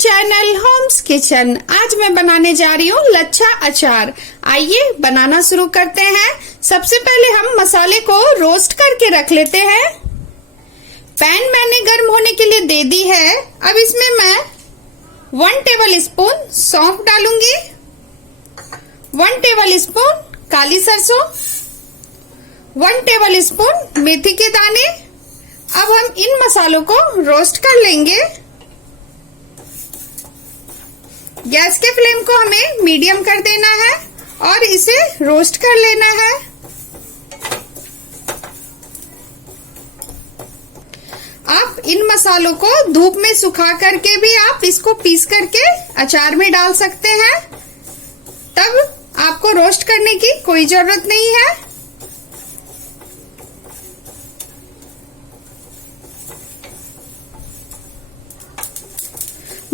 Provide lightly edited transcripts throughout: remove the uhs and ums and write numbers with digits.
Channel Holmes kitchen. आज मैं बनाने जा रही हूँ लच्छा अचार। आइए बनाना शुरू करते हैं। सबसे पहले हम मसाले को रोस्ट करके रख लेते हैं। पैन मैंने गर्म होने के लिए दे दी है। अब इसमें मैं 1 टेबल स्पून सौंफ डालूंगी, 1 टेबल स्पून काली सरसों, 1 टेबल स्पून मेथी के दाने। अब हम इन मसालों को रोस्ट कर लेंगे। गैस के फ्लेम को हमें मीडियम कर देना है और इसे रोस्ट कर लेना है। आप इन मसालों को धूप में सुखा करके भी आप इसको पीस करके अचार में डाल सकते हैं, तब आपको रोस्ट करने की कोई जरूरत नहीं है।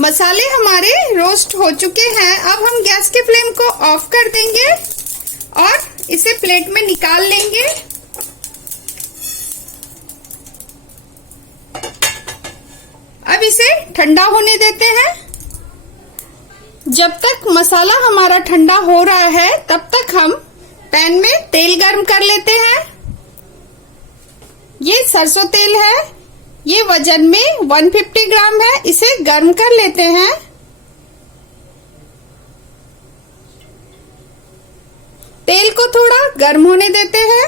मसाले हमारे रोस्ट हो चुके हैं। अब हम गैस के फ्लेम को ऑफ कर देंगे और इसे प्लेट में निकाल लेंगे। अब इसे ठंडा होने देते हैं। जब तक मसाला हमारा ठंडा हो रहा है तब तक हम पैन में तेल गर्म कर लेते हैं। ये सरसों तेल है, ये वजन में 150 ग्राम है। इसे गर्म कर लेते हैं। तेल को थोड़ा गर्म होने देते हैं।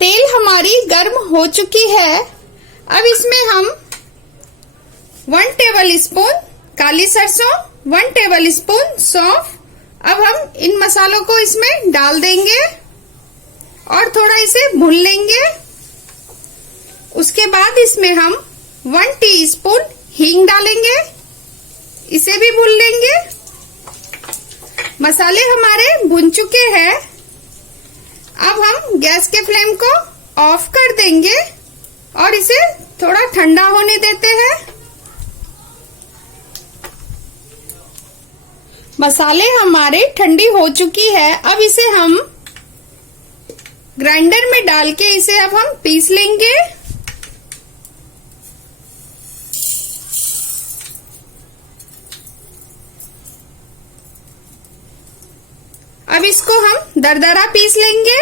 तेल हमारी गर्म हो चुकी है। अब इसमें हम 1 टेबल स्पून काली सरसों, 1 टेबल स्पून सौंफ, अब हम इन मसालों को इसमें डाल देंगे और थोड़ा इसे भून लेंगे। उसके बाद इसमें हम 1 टीस्पून हींग डालेंगे, इसे भी भून लेंगे। मसाले हमारे भुन चुके हैं। अब हम गैस के फ्लेम को ऑफ कर देंगे और इसे थोड़ा ठंडा होने देते हैं। मसाले हमारे ठंडी हो चुकी है। अब इसे हम ग्राइंडर में डाल के इसे अब हम पीस लेंगे। अब इसको हम दरदरा पीस लेंगे।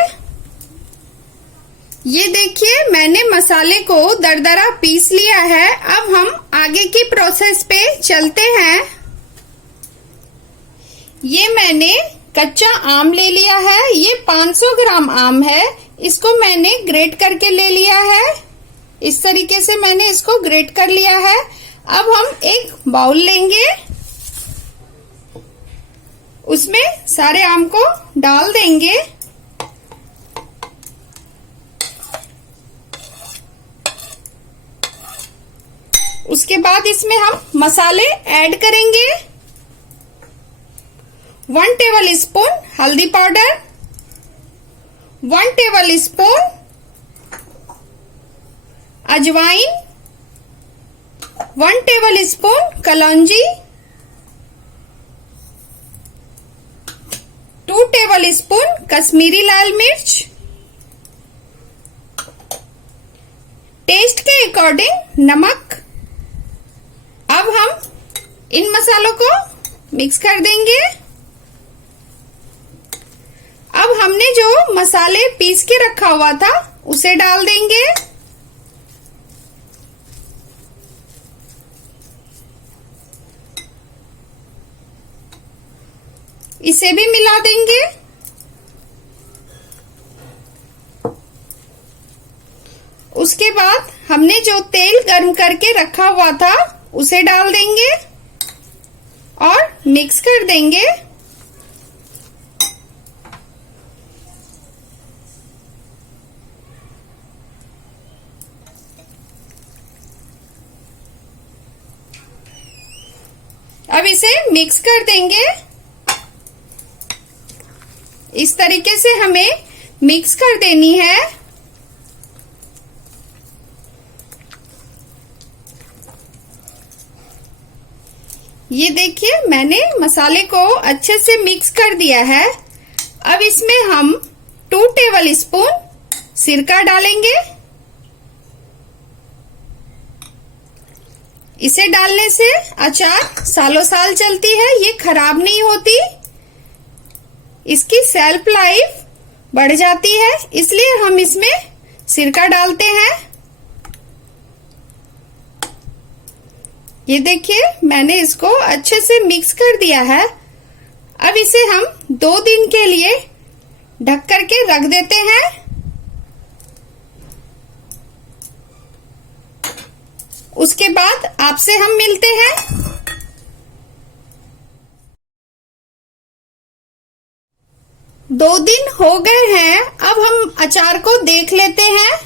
ये देखिए मैंने मसाले को दरदरा पीस लिया है। अब हम आगे की प्रोसेस पे चलते हैं। ये मैंने कच्चा आम ले लिया है। ये 500 ग्राम आम है। इसको मैंने ग्रेट करके ले लिया है। इस तरीके से मैंने इसको ग्रेट कर लिया है। अब हम एक बाउल लेंगे, उसमें सारे आम को डाल देंगे। उसके बाद इसमें हम मसाले ऐड करेंगे। 1 टेबल स्पून हल्दी पाउडर, 1 टेबल स्पून अजवाइन, 1 टेबल स्पून कलौंजी, 2 टेबल स्पून कश्मीरी लाल मिर्च, टेस्ट के अकॉर्डिंग नमक। अब हम इन मसालों को मिक्स कर देंगे। अब हमने जो मसाले पीस के रखा हुआ था उसे डाल देंगे। इसे भी मिला देंगे। उसके बाद हमने जो तेल गर्म करके रखा हुआ था उसे डाल देंगे और मिक्स कर देंगे। अब इसे मिक्स कर देंगे। इस तरीके से हमें मिक्स कर देनी है। ये देखिए मैंने मसाले को अच्छे से मिक्स कर दिया है। अब इसमें हम 2 टेबल स्पून सिरका डालेंगे। इसे डालने से अचार सालों साल चलती है, ये खराब नहीं होती, इसकी सेल्फ लाइफ बढ़ जाती है, इसलिए हम इसमें सिरका डालते हैं। ये देखिए मैंने इसको अच्छे से मिक्स कर दिया है। अब इसे हम 2 दिन के लिए ढक करके रख देते हैं। उसके बाद आपसे हम मिलते हैं। 2 दिन हो गए हैं, अब हम अचार को देख लेते हैं।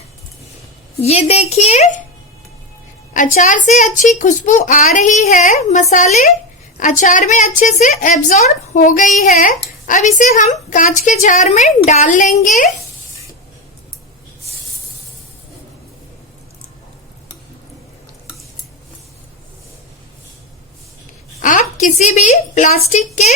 ये देखिए अचार से अच्छी खुशबू आ रही है, मसाले अचार में अच्छे से एब्जॉर्ब हो गई है। अब इसे हम कांच के जार में डाल लेंगे। आप किसी भी प्लास्टिक के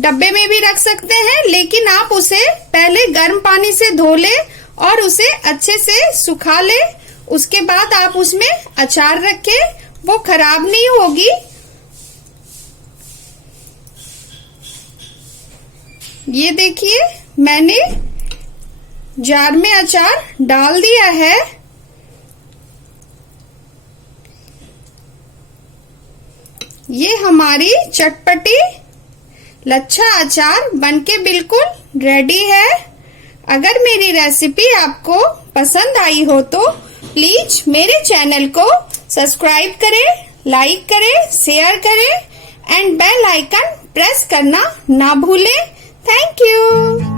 डब्बे में भी रख सकते हैं, लेकिन आप उसे पहले गर्म पानी से धो ले और उसे अच्छे से सुखा ले। उसके बाद आप उसमें अचार रखें, वो खराब नहीं होगी। ये देखिए मैंने जार में अचार डाल दिया है। ये हमारी चटपटी लच्छा अचार बनके बिल्कुल रेडी है। अगर मेरी रेसिपी आपको पसंद आई हो तो प्लीज मेरे चैनल को सब्सक्राइब करें, लाइक करें, शेयर करें एंड बेल आइकन प्रेस करना ना भूलें। Thank you.